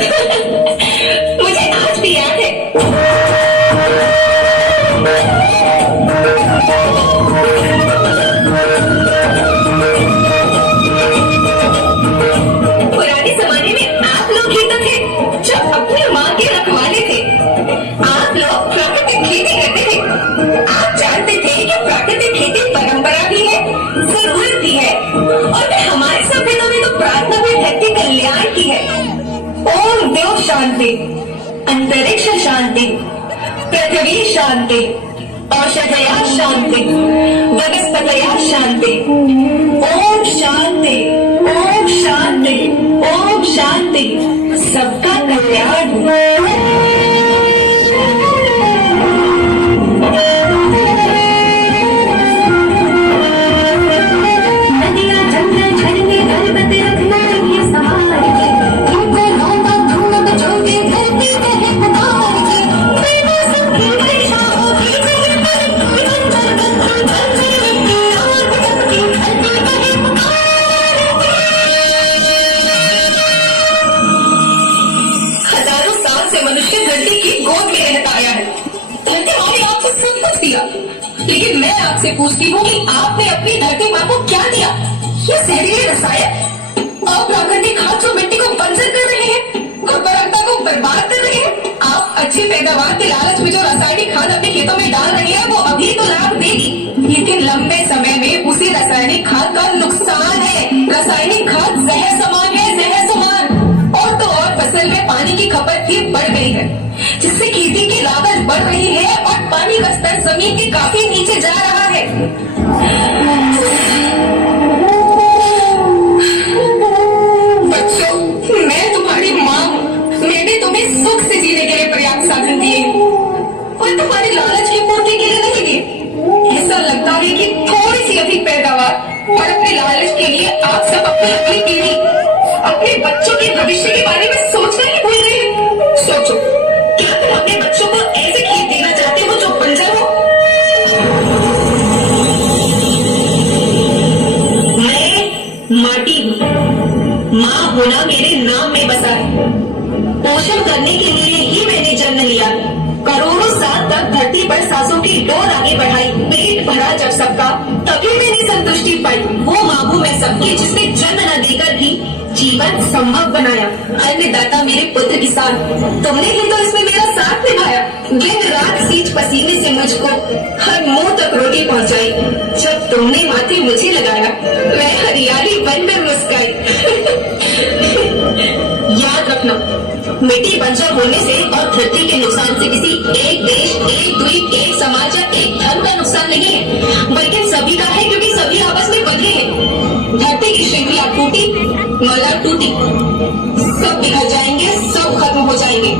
मुझे आज भी याद है। पुराने जमाने में आप लोग ही तो थे जो अपनी माँ के रखवाले थे। आप लोग प्राकृतिक खेती करते थे। आप जानते थे कि प्राकृतिक खेती परंपरा भी है, जरूरत भी है, और फिर हमारे सभ्यता में तो प्रार्थना भी धरती कल्याण की है। ओम देव शांति, अंतरिक्ष शांति, पृथ्वी शांति, औषधया शांति, वनस्पतया शांति। ओम शांति, ओम शांति, ओम शांति। सबका कल्याण हो। मनुष्य धरती की गोद में रह पाया है। धरती माँ ने आपको सब कुछ दिया, लेकिन मैं आपसे पूछती हूँ कि आपने अपनी धरती माँ को क्या दिया? ये जहरीले रसायन और प्राकृतिक खाद जो मिट्टी को बंजर कर रहे हैं, उर्वरकता को बर्बाद कर रहे हैं। आप अच्छी पैदावार के लालच में जो रासायनिक खाद अपने खेतों में डाल रही है, वो अभी तो लाभ देगी, लेकिन लंबे समय में उसी रासायनिक खाद का नुकसान है। रासायनिक खाद जहर समान है, जहर समान। और तो और फसल में पानी की खपत भी बढ़ गई है, जिससे खेती की लागत बढ़ रही है और पानी का स्तर जमीन के काफी नीचे जा रहा है। बच्चों, मैं तुम्हारी माँ हूँ। मैंने तुम्हें सुख से जीने के लिए पर्याप्त साधन दिए और तुम्हारी लालच की पूर्ति के लिए नहीं दिए। ऐसा लगता है कि थोड़ी सी अधिक पैदावार और अपने लालच के लिए आप सब अपनी पीढ़ी, अपने बच्चों के भविष्य के बारे में सोचना ही भूल गए हैं। सोचो, क्या तुम अपने बच्चों को ऐसे खेत देना चाहते हो जो बंजर हो? मैं माटी हूँ। माँ होना मेरे नाम में बसा है। पोषण करने के लिए ही मैंने जन्म लिया। करोड़ों साल तक धरती पर सांसों की डोर आगे बढ़ाई। पेट भरा जब सबका, तभी मैंने संतुष्टि पाई। वो माँ हूँ मैं सबकी, जिसने जन्म न देकर भी जीवन संभव बनाया। अन्नदाता मेरे पुत्र किसान, तुमने ही तो इसमें मेरा साथ निभाया। दिन रात सींच पसीने से मुझको हर मुंह तक रोटी पहुंचाई। जब तुमने माथे मुझे लगाया, मैं हरियाली बनकर मुस्काई। याद रखना, मिट्टी बंजर होने से और धरती के नुकसान से किसी एक देश, एक द्वीप, एक समाज या एक धर्म का नुकसान नहीं है, बल्कि सभी का है, क्योंकि सभी आपस में बंधे हैं। धरती की श्रृंखला टूटी, माला टूटी, सब बिखर जाएंगे, सब खत्म हो जाएंगे।